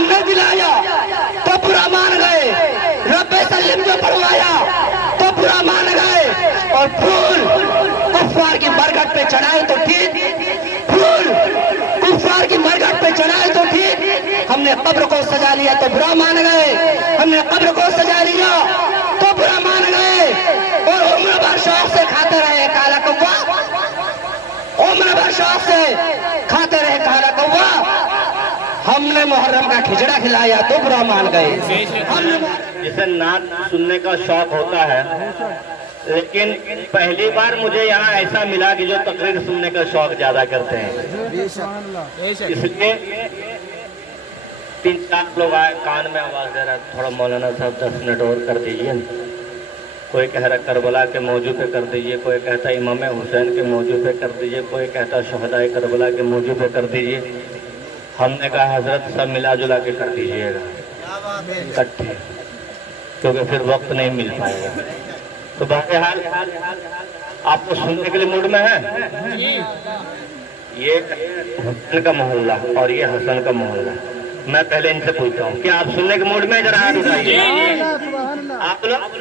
ہم نے دلایا تو برا مان گئے، رب سلم جو پڑھوایا تو برا مان گئے، اور پھول کفار کی مرگٹ پہ چڑھائے تو ٹھیک، پھول کفار کی مرگٹ پہ چڑھائے تو ٹھیک، ہم نے قبر کو سجا لیا تو برا مان گئے، ہم نے قبر کو سجا لیا تو برا مان گئے، اور عمر بھر شوق سے کھاتے رہے کالا کوا، عمر بھر شوق سے کھاتے رہے کالا کوا، ہم نے محرم کا کھچڑا کھلایا تو برا مان گئے۔ جسے نعت سننے کا شوق ہوتا ہے، لیکن پہلی بار مجھے یہاں ایسا ملا کہ جو تقریر سننے کا شوق زیادہ کرتے ہیں، اس لیے 3-4 لوگ آئے، کان میں آواز دے رہا ہے تھوڑا مولانا صاحب 10 منٹ اور کر دیجئے، کوئی کہہ رہا کربلا کے موضوع پہ کر دیجئے، کوئی کہتا امام حسین کے موضوع پہ کر دیجئے، کوئی کہتا شہدائے کربلا کے موضوع پہ کر دیجئے۔ ہم نے کہا حضرت سب ملا جلا کے کر دیجئے گا اکٹھے، کیونکہ پھر وقت نہیں مل پائے گا۔ تو بہرحال آپ کو سننے کے لیے موڈ میں ہے؟ یہ حسین کا محلہ اور یہ حسن کا محلہ، میں پہلے ان سے پوچھتا ہوں کیا آپ سننے کے موڈ میں؟ ذرا ہاتھ اٹھائیے آپ لوگ۔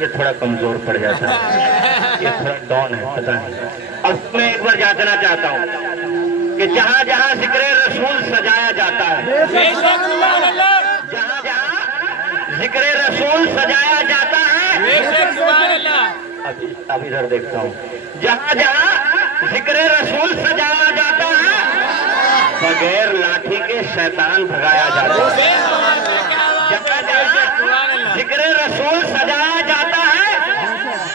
یہ تھوڑا کمزور پڑ جاتا ہے، یہ تھوڑا ڈاؤن ہے، پتہ نہیں۔ اب میں ایک بار جاننا چاہتا ہوں کہ جہاں جہاں ذکر رسول سجایا جاتا ہے، جہاں جہاں ذکر رسول سجایا جاتا ہے، اب ادھر دیکھتا ہوں، جہاں جہاں ذکر رسول سجایا جاتا ہے بغیر لاٹھی کے شیطان بھگایا جاتا ہے۔ جہاں جہاں ذکر رسول سجایا جاتا ہے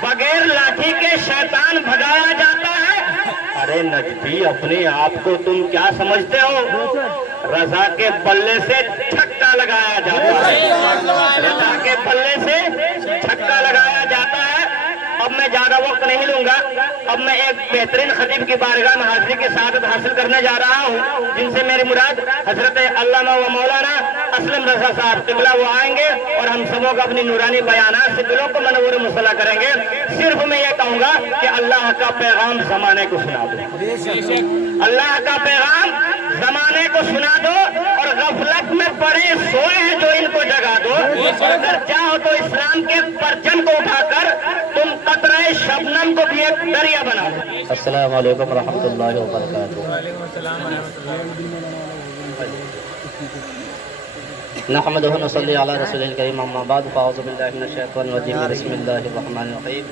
بغیر لاٹھی کے شیطان بھگایا جاتا ہے۔ ارے نجدی، اپنے آپ کو تم کیا سمجھتے ہو؟ رضا کے بلے سے چھکا لگایا جاتا ہے، رضا کے بلے سے چھکا لگایا جاتا ہے۔ اب میں زیادہ وقت نہیں لوں گا، اب میں ایک بہترین خطیب کی بارگاہ میں حاضری کی سعادت حاصل کرنے جا رہا ہوں، جن سے میری مراد حضرت علامہ و مولانا اسلم رضا صاحب قبلہ، وہ آئیں گے اور ہم سبوں کو اپنی نورانی بیانات سے دلوں کو منور مسلح کریں گے۔ صرف میں یہ کہوں گا کہ اللہ کا پیغام زمانے کو سنا دو، اللہ کا پیغام زمانے کو سنا دو، اور غفلت میں پڑے سوئے ہیں جو ان کو جگا دو۔ اگر چاہو تو اسلام کے پرچم کو اٹھا کر تم قطرہ شبنم کو بھی ایک دریا بنا دو۔ السلام علیکم ورحمۃ اللہ وبرکاتہ۔ نحمدہ و نصلی علی رسول الکریم، اما بعد، فاعوذ باللہ من الشیطان الرجیم، بسم اللہ الرحمن الرحیم۔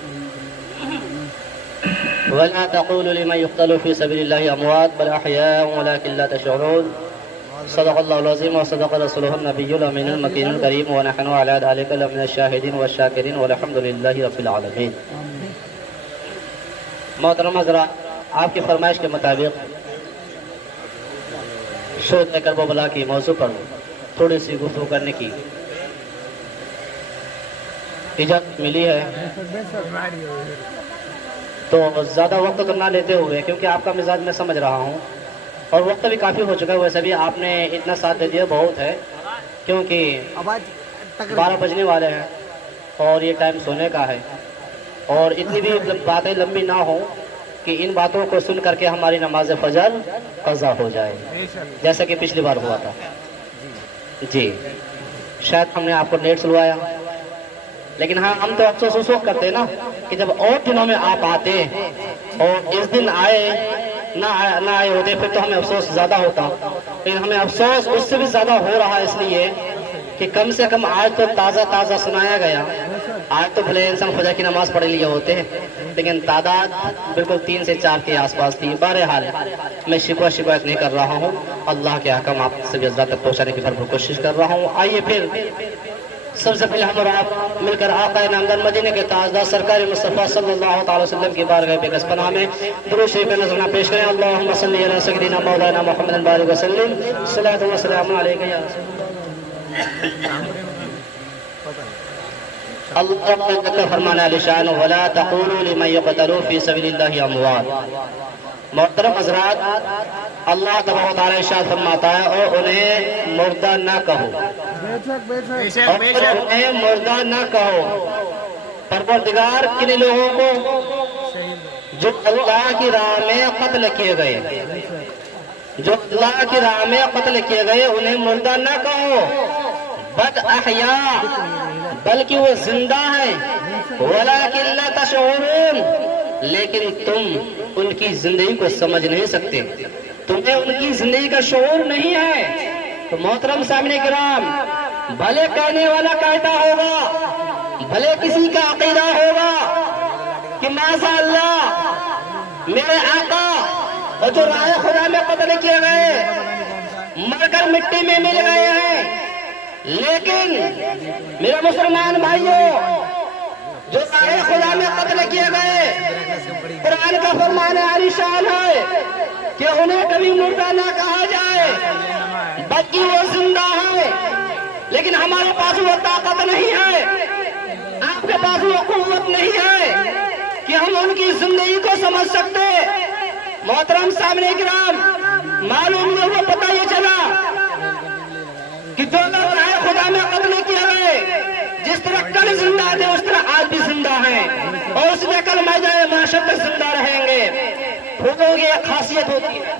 وَلَا تَقُولُوا لِمَنْ يُقْتَلُ فِي سَبِيلِ اللَّهِ أَمْوَاتٌ بَلْ أَحْيَاءٌ وَلَكِنْ لَا تَشْعُرُونَ۔ صدق اللہ العظیم وصدق رسولہ النبی الامین المکین الکریم، ونحن علی ذلک لمن الشاہدین والشاکرین والحمد للہ رب العالمین۔ محترم حضرات، آپ کی فرمائش کے مطابق شہدائے کربلا کی موضوع پر تھوڑی سی گفتگو کرنے کی اجازت ملی ہے، تو زیادہ وقت تو نہ لیتے ہوئے، کیونکہ آپ کا مزاج میں سمجھ رہا ہوں اور وقت بھی کافی ہو چکا ہے، ویسے بھی آپ نے اتنا ساتھ دے دیا بہت ہے، کیونکہ 12 بجنے والے ہیں اور یہ ٹائم سونے کا ہے، اور اتنی بھی باتیں لمبی نہ ہوں کہ ان باتوں کو سن کر کے ہماری نماز فجر قضا ہو جائے، جیسا کہ پچھلی بار ہوا تھا۔ جی شاید ہم نے آپ کو لیٹ سلوایا، لیکن ہاں ہم تو افسوس اس وقت کرتے نا کہ جب اور دنوں میں آپ آتے اور اس دن نہ آئے ہوتے، پھر تو ہمیں افسوس زیادہ ہوتا، لیکن ہمیں افسوس اس سے بھی زیادہ ہو رہا اس لیے کہ کم سے کم آج تو تازہ سنایا گیا۔ آج تو بھلے انسان فجر کی نماز پڑھ لیے ہوتے ہیں، لیکن تعداد بالکل 3 سے 4 کے آس پاس تھی۔ بہرحال میں شکایت نہیں کر رہا ہوں، اللہ کے احکام آپ سے بھی حضرات تک پہنچانے کی بھرپور کوشش کر رہا ہوں۔ آئیے پھر سب سے پہلے ہم اور آپ مل کر آقا نامدار مدینہ کے تاجدار سرکار مصطفیٰ صلی اللہ تعالی وسلم کی بارگاہ بے پناہ میں درود شریف کا نذرانہ پیش کریں۔ اللہم صلی علی سیدنا مولانا محمد بارک وسلم، صلاۃ و سلام علیک یا اللہ فرمانا علی شان، ولا تقولوا لمن يقتل في سبيل الله اموات۔ محترم حضرات، اللہ تبارک و تعالی ارشاد فرماتا ہے اور انہیں مردہ نہ کہو، اور انہیں مردہ نہ کہو۔ پروردگار کن لوگوں کو جو اللہ کی راہ میں قتل کیے گئے، جو اللہ کی راہ میں قتل کیے گئے انہیں مردہ نہ کہو، بد احیا، بلکہ وہ زندہ ہیں، ولیکن لا تشعرون، لیکن تم ان کی زندگی کو سمجھ نہیں سکتے، تمہیں ان کی زندگی کا شعور نہیں ہے۔ تو محترم سامعین کرام، بھلے کہنے والا کہتا ہوگا، بھلے کسی کا عقیدہ ہوگا کہ ماذا اللہ میرے آقا اور جو راہ خدا میں قتل کیے گئے مر کر مٹی میں مل گئے ہیں، لیکن میرے مسلمان بھائیوں، جو راہ خدا میں قتل کیے گئے، قرآن کا فرمان عالی شان ہے کہ انہیں کبھی مردہ نہ کہا جائے، بلکہ وہ زندہ ہے، لیکن ہمارے پاس وہ طاقت نہیں ہے، آپ کے پاس وہ قوت نہیں ہے کہ ہم ان کی زندگی کو سمجھ سکتے۔ محترم سامعین کرام، معلوم ہے وہ پتہ یہ چلا کہ جو لوگ راہ خدا میں قتل کیے گئے، جس طرح کل زندہ تھے اس طرح آج بھی زندہ ہیں، اور اس میں کل میدان معاشر تک زندہ رہیں گے۔ پھولوں کی ایک خاصیت ہوتی ہے،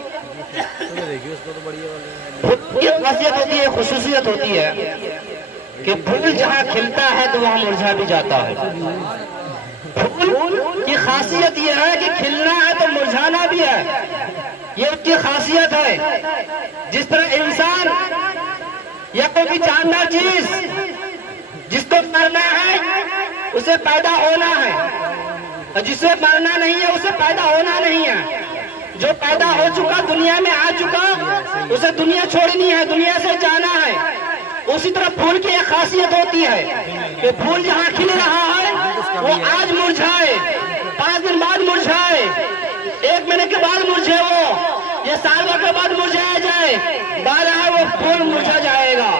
خاصیت ہوتی ہے، خصوصیت ہوتی ہے کہ پھول جہاں کھلتا ہے تو وہاں مرجھا بھی جاتا ہے۔ پھول کی خاصیت یہ ہے کہ کھلنا ہے تو مرجھانا بھی ہے، یہ اس کی خاصیت ہے۔ جس طرح انسان یا کوئی جاندار چیز جس کو مرنا ہے اسے پیدا ہونا ہے، اور جسے مرنا نہیں ہے اسے پیدا ہونا نہیں ہے۔ جو پیدا ہو چکا، دنیا میں آ چکا، اسے دنیا چھوڑنی ہے، دنیا سے جانا ہے۔ اسی طرح پھول کی ایک خاصیت ہوتی ہے کہ پھول جہاں کھل رہا ہے وہ آج مرجھائے، 5 دن بعد مرجھائے، 1 مہینے کے بعد مرجھے، وہ یہ سالوں کے بعد مرجھایا جائے، بارہ وہ پھول مرجھا جائے گا۔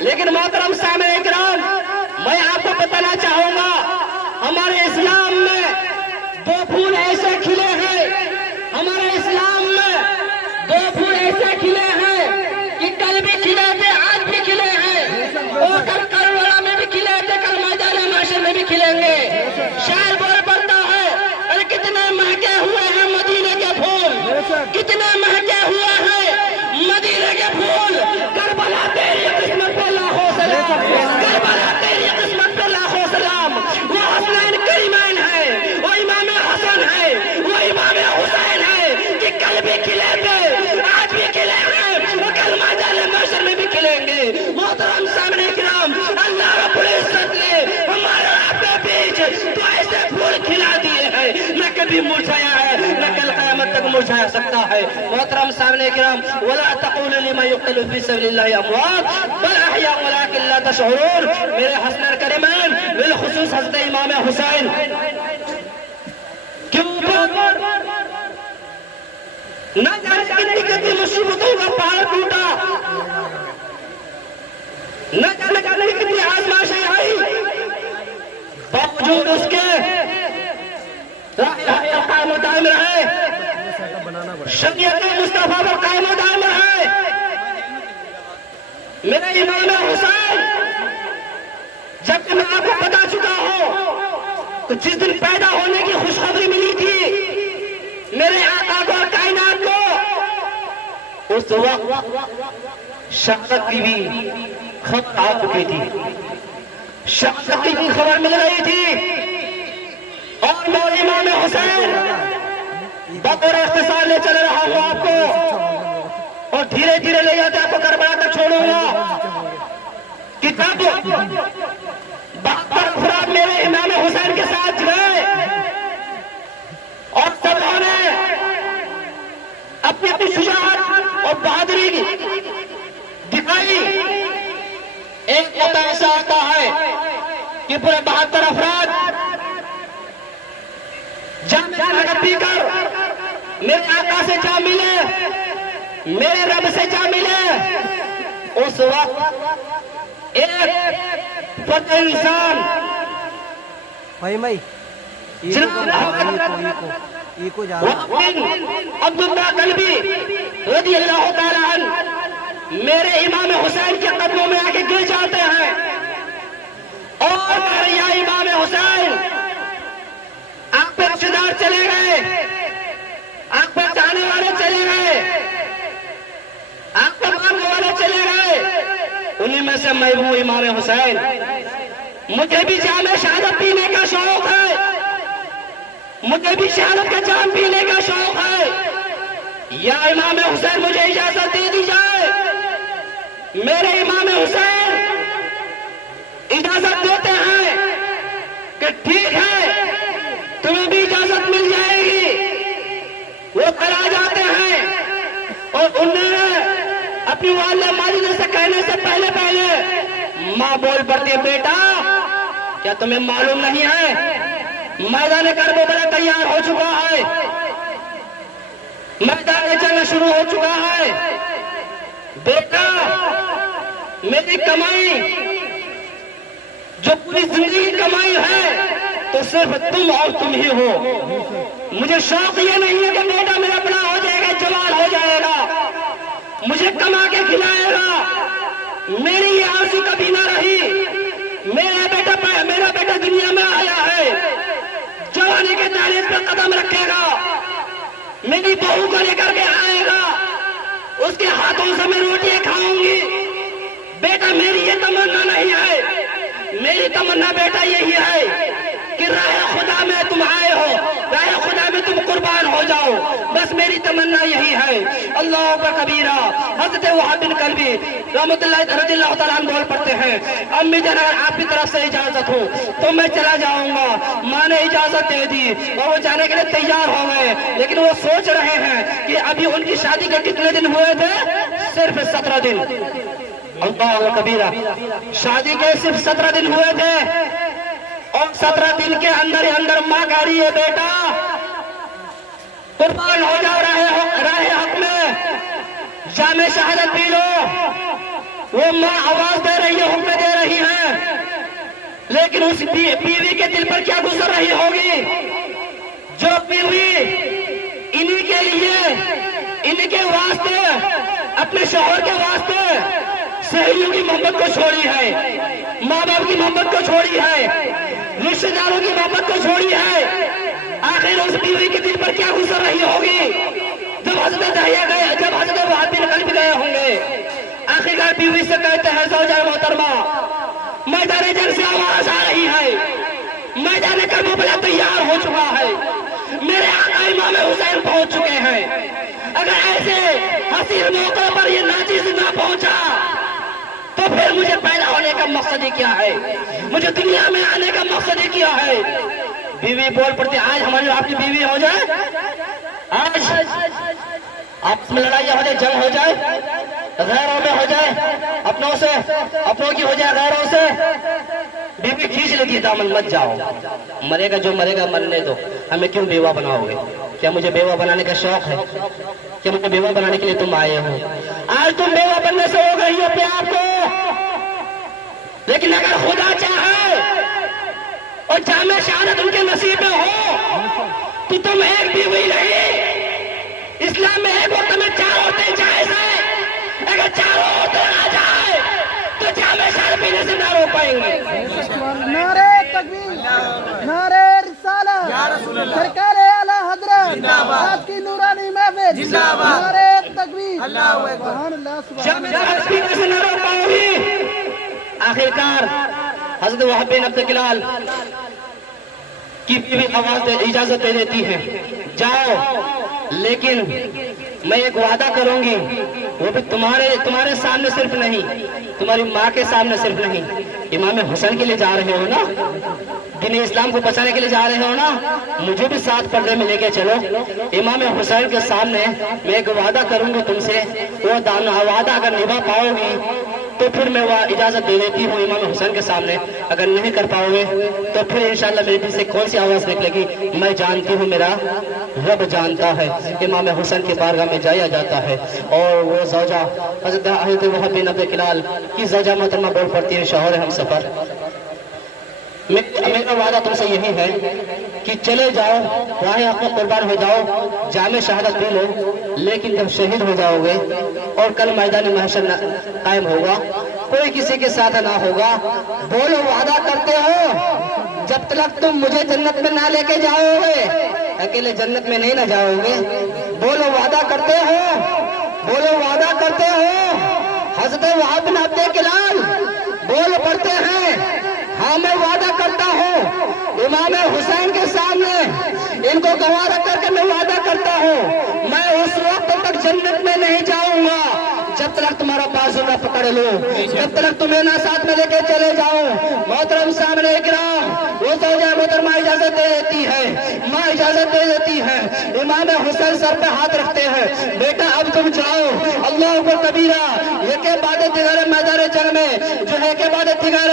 لیکن محترم سامعین کرام، میں آپ کو بتانا چاہوں گا، ہمارے اسلام میں 2 پھول ایسے کھلے ہیں، ہمارے اسلام میں 2 پھول ایسے کھلے ہیں کہ کل بھی کھلے تھے، آج بھی کھلے ہیں، اور کل کربلا میں بھی کھلے تھے، کل میدان معاشر میں بھی کھلیں گے۔ شاعر بول پڑتا ہے، ارے کتنے مہکے ہوئے ہیں مدینے کے پھول، کتنے مہکے ہوئے ہیں مدینے کے پھول، کربلا تیری قسمت پہ لاکھوں سلام، کربلا تیری قسمت پہ لاکھوں سلام۔ وہ حسنین کریمین ہے، وہ امام حسن ہے، وہ امام حسین ہے کہ کل بھی کھلے تھے، آج بھی کھلے ہیں، وہ کل میدان معاشر میں بھی کھلیں گے۔ محترم سامعین کرام، اللہ رب العزت نے ہمارے آپ کے بیچ تو ایسے پھول کھلا دیے ہیں، نہ کبھی مرجھایا ہے، نہ کل قیامت تک مرجھا سکتا ہے۔ محترم سامعین کرام، ولا تقولوا لمن يقتل في سبيل الله اموات بل احياء ولكن لا تشعرون۔ میرے حسن کریمان، بالخصوص حضرت امام حسین کے اوپر نہ جانے کتنی کتنی مصیبتوں کا پہاڑ ٹوٹا، نہ جانے کتنی آزمائشیں آئی، باوجود اس کے قائم و دائم رہے، شریعت مصطفیٰ پر قائم و دائم رہے۔ میرے امام حسین، جب میں آپ کو بتا چکا ہوں تو جس دن پیدا ہونے کی خوشخبری ملی تھی میرے آقا کو اور کائنات کو، اس وقت شہادت کی بھی خبر آ چکی تھی، شہادت کی بھی خبر مل رہی تھی، اور میں امام حسین بطور اختصار لے چل رہا ہوں آپ کو، اور دھیرے دھیرے لے جاتے آپ کو کربلا تک چھوڑوں گا۔ کتاب بختر خراب میرے امام حسین کے ساتھ گئے، اور سب نے اپنی اپنی شجاعت اور بہادری دکھائی۔ ایک موقع ایسا آتا ہے کہ پورے 72 افراد جام پی کر میرے آقا سے جا ملے، میرے رب سے جا ملے۔ اس وقت ایک فتح انسان عبداللہ قلبی رضی اللہ تعالی عنہ میرے امام حسین کے قدموں میں آ کے گر جاتے ہیں، اور یا امام حسین، آپ پہ رشتہ دار چلے گئے، آپ پہ چاہنے والے چلے گئے، سے میں ہوں امام حسین، مجھے بھی جام شہادت پینے کا شوق ہے، مجھے بھی شہادت کا جام پینے کا شوق ہے۔ یا امام حسین مجھے اجازت دے دی جائے، میرے امام حسین اجازت دیتے ہیں کہ ٹھیک ہے تمہیں بھی اجازت مل جائے گی۔ وہ کرا جاتے ہیں اور انہیں اپنی والدہ ماجدہ سے کہنے سے پہلے ماں بول پڑتی ہے، بیٹا کیا تمہیں معلوم نہیں ہے میدان کربلا تیار ہو چکا ہے، میدان جنگ شروع ہو چکا ہے، بیٹا میری کمائی جو پوری زندگی کمائی ہے تو صرف تم اور تم ہی ہو۔ مجھے شوق یہ نہیں ہے کہ بیٹا میرا بڑا ہو جائے گا، جوان ہو جائے گا، مجھے کما کے کھلائے گا، میری یہ آرزو کبھی نہ رہی۔ میرا بیٹا دنیا میں آیا ہے، جوانی کے دہلیز پر قدم رکھے گا، میری بہو کو لے کر کے آئے گا، اس کے ہاتھوں سے میں روٹیاں کھاؤں گی۔ بیٹا میری یہ تمنا نہیں ہے، میری تمنا بیٹا یہی ہے کہ راہ خدا میں تم آئے ہو، راہ خدا میں تم قربان ہو جاؤ، بس میری تمنا یہی ہے۔ اللہ اکبر کبیرہ۔ حضرت وہاب بن کلبی رحمۃ اللہ رضی اللہ تعالیٰ عنہ بول پڑتے ہیں، امی جان آپ کی طرف سے اجازت ہو تو میں چلا جاؤں گا۔ ماں نے اجازت دے دی اور وہ جانے کے لیے تیار ہو گئے، لیکن وہ سوچ رہے ہیں کہ ابھی ان کی شادی کے کتنے دن ہوئے تھے؟ صرف 17 دن۔ اللہ کبیرہ، شادی کے صرف 17 دن ہوئے تھے اور 17 دن کے اندر اندر ماں کہہ رہی ہے، بیٹا قربان ہو جاؤ راہ حق میں، جام شہادت پی لو۔ وہ ماں آواز دے رہی ہے، حکم دے رہی ہے، لیکن اس بیوی کے دل پر کیا گزر رہی ہوگی؟ جو بیوی انہی کے لیے، انہی کے واسطے، اپنے شوہر کے واسطے سہیلیوں کی محبت کو چھوڑی ہے، ماں باپ کی محبت کو چھوڑی ہے، رشتہ داروں کی محبت کو چھوڑی ہے، آخر اس بیوی کے دل پر کیا گزر رہی ہوگی؟ جب حضرت دہیا گئے، جب حضرت وہاب بن کلبی گئے ہوں گے، آخرکار بیوی سے کہتے ہیں، زوجہ محترمہ میدان جنگ سے آواز آ رہی ہے، میدان کربلا تیار ہو چکا ہے، میرے آقا امام حسین پہنچ چکے ہیں، اگر ایسے حسین موقع پر یہ ناچیز نہ پہنچا تو پھر مجھے پیدا ہونے کا مقصد ہی کیا ہے؟ مجھے دنیا میں آنے کا مقصد ہی کیا ہے؟ بیوی بول پڑتی، آج ہماری آپ کی بیوی ہو جائے، آج آپس میں لڑائی ہو جائے، جنگ ہو جائے، غیروں میں ہو جائے، اپنوں کی ہو جائے غیروں سے، بیوی کھینچ لیتی ہے دامن، مت جاؤ، مرے گا جو مرے گا مرنے دو، ہمیں کیوں بیوہ بناؤ گے؟ کیا مجھے بیوہ بنانے کا شوق ہے؟ کیا مجھے بیوہ بنانے کے لیے تم آئے ہو؟ آج تم بیوہ بننے سے ہو گئی ہو اپنے آپ کو، لیکن اگر خدا چاہے اور جامع شہادت ان کے نصیب میں ہو تو تم ایک بیوی نہیں، اسلام میں ایک وقت میں 4 عورتیں جائز ہیں، اگر 4 عورتیں آ جائے تو جامع شہادت پینے سے نہ رو پائیں گے۔ نعرہ تکبیر، نعرہ رسالت، سرکار اعلی حضرت آپ کی نورانی محفل، نعرہ تکبیر، سبحان اللہ، سبحان اللہ۔ شہادت پینے سے نہ رو پاؤں گی۔ آخرکار حضرت وہاب بن عبد الکلال کی بیوی آواز اجازت دے دیتی ہے، جاؤ، لیکن میں ایک وعدہ کروں گی، وہ بھی تمہارے سامنے صرف نہیں، تمہاری ماں کے سامنے صرف نہیں، امام حسین کے لیے جا رہے ہو نا، دین اسلام کو بچانے کے لیے جا رہے ہو نا، مجھے بھی ساتھ پردے میں لے کے چلو۔ امام حسین کے سامنے میں ایک وعدہ کروں گا تم سے، وہ وعدہ اگر نبھا پاؤ گی تو پھر میں وہ اجازت دے دیتی ہوں امام حسین کے سامنے، اگر نہیں کر پاؤ گے تو پھر انشاءاللہ میرے دل سے کون سی آواز نکلے گی؟ میں جانتی ہوں، میرا رب جانتا ہے۔ امام حسین کے بارگاہ میں جایا جاتا ہے اور وہ زوجہ حضرت وہاب بن عبد الکلال کی زوجہ محترمہ بول پڑتی ہے، شوہر ہم سفر، میرا وعدہ تم سے یہی ہے کہ چلے جاؤ، راہ حق میں قربان ہو جاؤ، جامع شہادت پی لو، لیکن جب شہید ہو جاؤ گے اور کل میدان محشر قائم ہوگا، کوئی کسی کے ساتھ نہ ہوگا، بولو وعدہ کرتے ہو جب تک تم مجھے جنت میں نہ لے کے جاؤ گے، اکیلے جنت میں نہیں نہ جاؤ گے، بولو وعدہ کرتے ہو، بولو وعدہ کرتے ہو۔ حضرت وہاب بن عبد الکلال بول پڑتے ہیں ہاں میں وعدہ کرتا ہوں امام حسین کے سامنے ان کو گواہ رکھ کر کے میں وعدہ کرتا ہوں میں اس وقت تک جنت میں نہیں جاؤں گا جب تک تمہارا بازو نہ پکڑ لو، جب تک تمہیں نہ ساتھ میں لے کے چلے جاؤں۔ محترم سامنے کرام وہ زوجہ محترمہ اجازت دے دیتی ہے، ماں اجازت دے دیتی ہے، امام حسین سر پہ ہاتھ رکھتے ہیں، بیٹا اب تم جاؤ، اللہ اکبر کبیرہ۔ یہ کے بعد دیگر میدان جنگ میں جو ہے کے بعد دیگر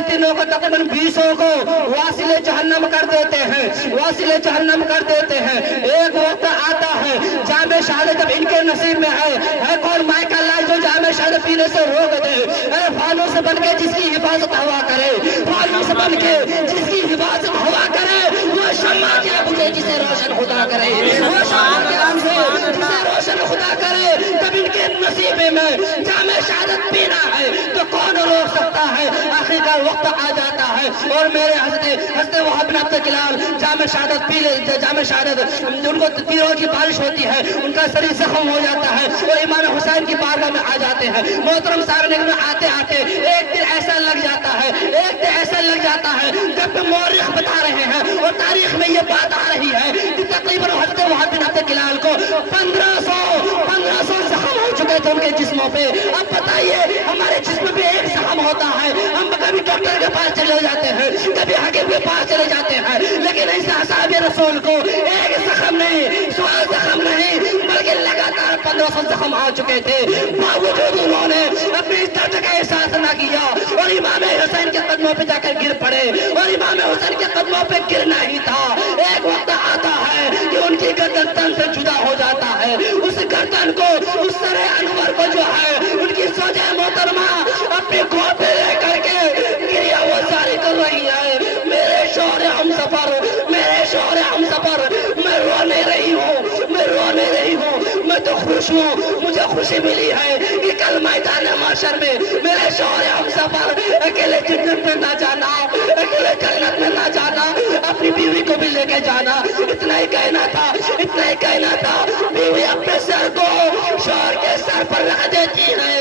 اتنوں کو تقریباً 20 کو واصل جہنم کر دیتے ہیں، واصل جہنم کر دیتے ہیں۔ ایک وقت آتا ہے جامع شہادت جب ان کے نصیب میں ہے کون مائک اللہ جو جامع شہادت پینے سے روک دے، اے فانوس بن کے جس کی حفاظت ہوا کرے، فانوس بن کے جس کی حفاظت ہوا کرے، وہ شمع کے بجھے جسے روشن خدا کرے، وہ شمع کے بجھے جسے روشن خدا کرے۔ جب ان کے نصیب میں جامع شہادت پینا ہے تو کون روک سکتا ہے؟ آخر کا وقت آ جاتا ہے اور میرے حضرت وہاب بن عبد الکلام جامع شہادت پی لے، جامع شہادت ان کو تیروں کی بارش ہوتی ہے، ان کا شریر زخم ہو جاتا ہے اور امام حسین کی بارگاہ میں آ جاتے ہیں۔ محترم سامنے میں آتے آتے ایک دن ایسا لگ جاتا ہے، ایک دن ایسا لگ جاتا ہے جب مورخ بتا رہے ہیں اور تاریخ میں یہ بات آ رہی ہے کہ تقریباً حضرت وہاب بن عبد الکلام کو 1500 زخم ہو چکے تھے ان کے جسموں پہ۔ اب بتائیے ہمارے جسم پہ ایک زخم ہوتا ہے، ہم کبھی ڈاکٹر کے پاس چلے جاتے ہیں، کبھی حکیم کے پاس چلے جاتے ہیں، لیکن ایسا صحابہ رسول کو ایک زخم نہیں، 100 زخم نہیں، بلکہ لگاتار 1500 زخم آ چکے تھے، باوجود انہوں نے اپنی درد کا احساس نہ کیا اور امام حسین کے قدموں پہ جا کر گر پڑے اور امام حسین کے قدموں پہ گرنا ہی تھا۔ ایک وقت آتا ہے کہ ان کی گردن تن سے جدا ہو جاتا ہے، اس گردن کو، اس سر انور کو جو ہے ان کی زوجہ محترمہ اپنے گود پہ لے کر کے گریہ وہ جاری کر رہی ہے، میرے شوہر ہم سفر، میرے شوہر ہم سفر، میں رو نہیں رہی ہوں، میں رو نہیں رہی ہوں، میں تو خوش ہوں، مجھے خوشی ملی ہے کہ کل میدان محشر میں میرے شوہر ہم سفر اکیلے جنت میں نہ جانا، اکیلے جنت میں نہ جانا، اپنی بیوی کو بھی لے کے جانا۔ اتنا ہی کہنا تھا، اتنا ہی کہنا تھا، بیوی اپنے سر کو شوہر کے سر پر رکھ دیتی ہے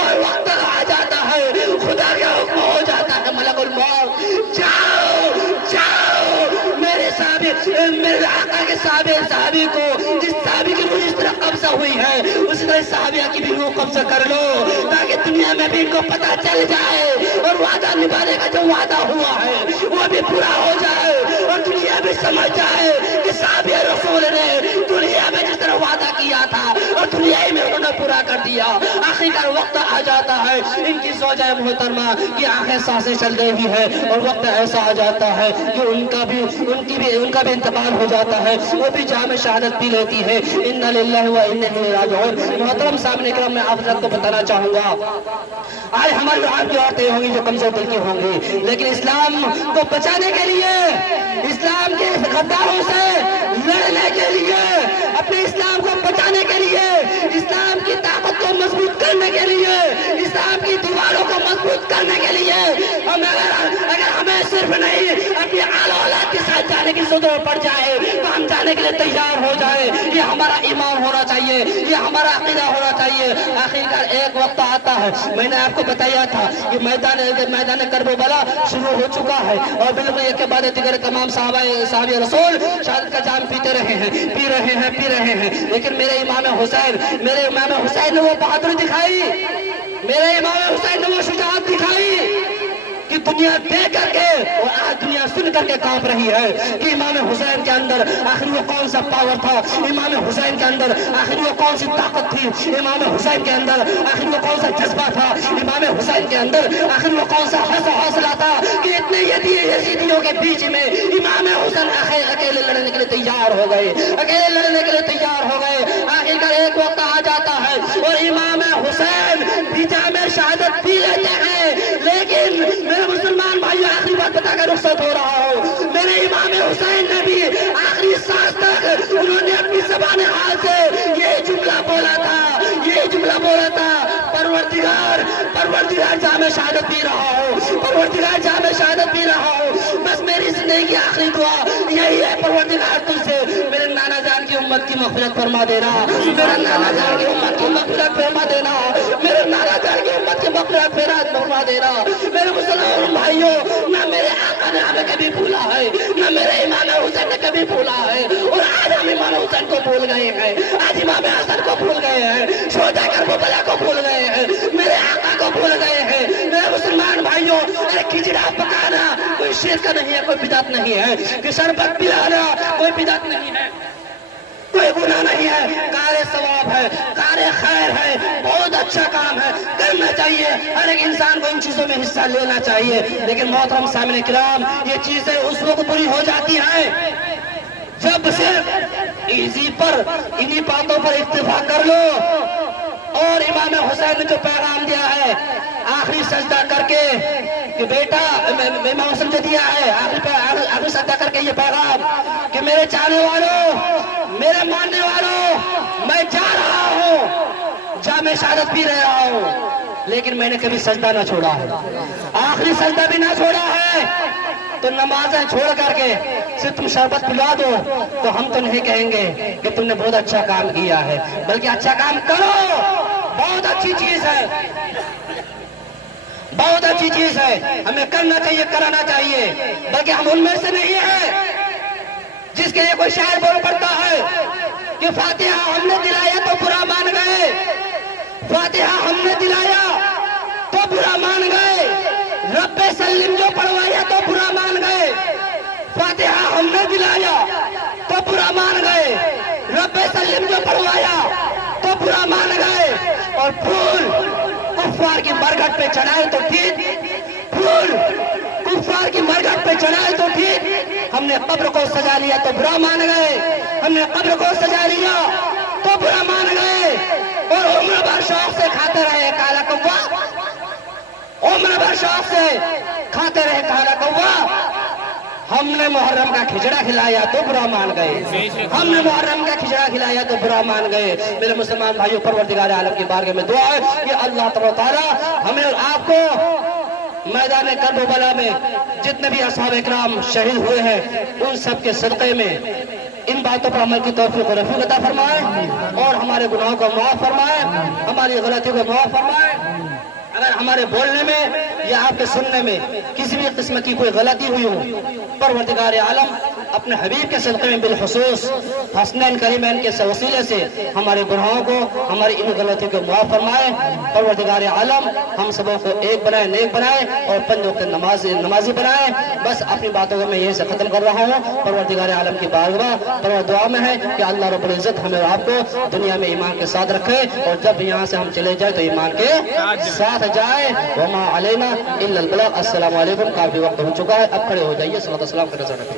اور وقت آ جاتا ہے، خدا کا حکم ہو جاتا ہے، ملک الموت جاؤ جاؤ میرے صحابی، میرے آقا کے صحابی کو، جس صحابی کی روح اس طرح قبضہ ہوئی ہے اسی طرح صحابیہ کی بھی روح قبضہ کر لو تاکہ دنیا میں بھی ان کو پتہ چل جائے اور وعدہ نبھانے کا جو وعدہ ہوا ہے وہ بھی پورا ہو جائے اور دنیا بھی سمجھ جائے کہ صحابہ رسول نے دنیا میں جس طرح وعدہ کیا تھا اور دنیا میں انہوں نے پورا کر دیا۔ آخر وقت آ جاتا ہے ان کی زوجہ محترمہ کی آنکھیں سانسیں چل رہی ہے اور وقت ایسا آ جاتا ہے کہ ان کا بھی انتقال ہو جاتا ہے، وہ بھی جامع شہادت پی لیتی ہے۔ انا للہ و انا الیہ راجعون۔ محترم سامنے کرام میں آپ کو بتانا چاہوں گا آج ہماری آپ کی عورتیں ہوں گی جو کمزور دل کی ہوں گی، لیکن اسلام کو بچانے کے لیے، اسلام کے غداروں سے لڑنے کے لیے، اپنے اسلام کو بچانے کے لیے، اسلام کی طاقت کو مضبوط کرنے کے لیے، اسلام کی دیواروں کو مضبوط کرنے کے لیے اگر ہمیں صرف نہیں اپنی آل اولاد کے ساتھ جانے کی ضرورت پڑ جائے تو ہم جانے کے لیے تیار ہو جائے۔ یہ ہمارا ایمان ہونا چاہیے، یہ ہمارا عقیدہ ہونا چاہیے۔ آخرکار ایک وقت آتا ہے، میں نے آپ کو بتایا تھا کہ میدان کربلا شروع ہو چکا ہے اور بالکل ایک کے بعد دیگر تمام صحابہ رسول شہادت کا جام پیتے رہے ہیں، پی رہے ہیں، لیکن میرے امام حسین نے وہ بہادری دکھائی، میرے امام حسین نے وہ شجاعت دکھائی کہ دنیا دیکھ کر کے اور آج دنیا سن کر کے کانپ رہی ہے کہ امام حسین کے اندر آخر وہ کون سا پاور تھا، امام حسین کے اندر آخر وہ کون سی طاقت تھی، امام حسین کے اندر آخر وہ کون سا جذبہ تھا، امام حسین کے اندر آخر وہ کون سا حوصلہ تھا کہ اتنے یزیدیوں کے بیچ میں امام حسین اکیلے لڑنے کے لیے تیار ہو گئے، اکیلے لڑنے کے لیے تیار ہو گئے۔ آخر ایک وقت آ جاتا ہے اور امام حسین بھی جامع شہادت پی لیتے ہیں، لیکن میرے مسلمان بھائی آخری بات بتا کر رخصت ہو رہا ہوں، میرے امام حسین نے بھی آخری سانس تک انہوں نے اپنی زبان حال سے یہ جملہ بولا تھا، پروردگار جامع شہادت پی رہا ہوں، پروردگار جامع شہادت پی رہا ہوں، بس میری زندگی کی آخری دعا یہی ہے، پروردگار تجھ سے میرے نانا جان کی امت کی مغفرت فرما دینا، میرے نانا جان کی امت کی مغفرت فرما دینا، میرے نانا جان کی امت کی مغفرت فرما دینا میرے مسلمان بھائیوں نہ میرے آقا نے ہمیں کبھی بھولا ہے نہ میرے امام حسین نے کبھی بھولا ہے اور آج ہم امام حسین کو بھول گئے ہیں آج امام حسن کو بھول گئے ہیں شہداء کربلا کو بھول گئے ہیں میرے آقا کو بھول گئے ہیں میرے مسلمان بھائیوں کھچڑا پکانا کوئی شرک نہیں ہے کوئی بدعت نہیں ہے کہ شربت پلانا کوئی بدعت نہیں ہے کوئی گناہ نہیں ہے کار ثواب ہے کار خیر ہے بہت اچھا کام ہے کرنا چاہیے ہر ایک انسان کو ان چیزوں میں حصہ لینا چاہیے لیکن محترم سامعین کرام یہ چیزیں اس وقت بری ہو جاتی ہیں جب صرف ایزی پر انہی باتوں پر اتفاق کر لو اور امام حسین نے جو پیغام دیا ہے آخری سجدہ کر کے کہ بیٹا امام حسین نے دیا ہے آخری سجدہ کر کے یہ پیغام کہ میرے چاہنے والوں میرے ماننے والوں میں جا رہا ہوں جامع شہادت پی رہا ہوں لیکن میں نے کبھی سجدہ نہ چھوڑا ہے آخری سجدہ بھی نہ چھوڑا ہے تو نمازیں چھوڑ کر کے صرف تم شربت پلا دو تو ہم تو نہیں کہیں گے کہ تم نے بہت اچھا کام کیا ہے بلکہ اچھا کام کرو بہت اچھی چیز ہے بہت اچھی چیز ہے ہمیں کرنا چاہیے کرانا چاہیے بلکہ ہم ان میں سے نہیں ہیں جس کے لیے کوئی شاعر بول پڑتا ہے کہ فاتحہ ہم نے دلایا تو برا مان گئے فاتحہ ہم نے دلایا تو برا مان گئے رب سلم جو پڑھوایا تو برا مان گئے فاتحہ ہم نے دلایا تو برا مان گئے رب سلم جو پڑھوایا تو برا مان گئے اور پھول کفار کی مرگھٹ پہ چڑھائے تو ٹھیک پھول کفار کی مرگھٹ پہ چڑھائے تو ٹھیک ہم نے قبر کو سجا لیا تو برا مان گئے ہم نے قبر کو سجا لیا تو برا مان گئے اور عمر بھر شوق سے کھاتے رہے کالا کوا عمر بھر شوق سے کھاتے رہے کالا کوا ہم نے محرم کا کھچڑا کھلایا تو برا مان گئے ہم نے محرم کا کھچڑا کھلایا تو برا مان گئے میرے مسلمان بھائیوں پروردگار عالم کی بارگاہ میں دعا ہے کہ اللہ تبارک و تعالی ہمیں اور آپ کو میدان کربلا میں جتنے بھی اصحاب اکرام شہید ہوئے ہیں ان سب کے صدقے میں ان باتوں پر عمل کی توفیق و رفیق عطا فرمائے اور ہمارے گناہوں کو معاف فرمائے ہماری غلطیوں کو معاف فرمائے اگر ہمارے بولنے میں یا آپ کے سننے میں کسی بھی قسم کی کوئی غلطی ہوئی ہو پروردگار عالم اپنے حبیب کے صدقے میں بالخصوص حسنین کریمین کے وسیلے سے ہمارے گناہوں کو ہماری ان غلطیوں کو معاف فرمائے پروردگار عالم ہم سبوں کو ایک بنائے نیک بنائے اور 5 وقت نمازی بنائے بس اپنی باتوں کو میں یہیں سے ختم کر رہا ہوں پروردگار عالم کی بارگاہ پر دعا میں ہے کہ اللہ رب العزت ہمیں آپ کو دنیا میں ایمان کے ساتھ رکھے اور جب یہاں سے ہم چلے جائیں تو ایمان کے ساتھ جائے وما علینا الا البلاغ السلام علیکم کافی وقت ہو چکا ہے اب کھڑے ہو جائیے صلوات و سلام کا نظر رکھیں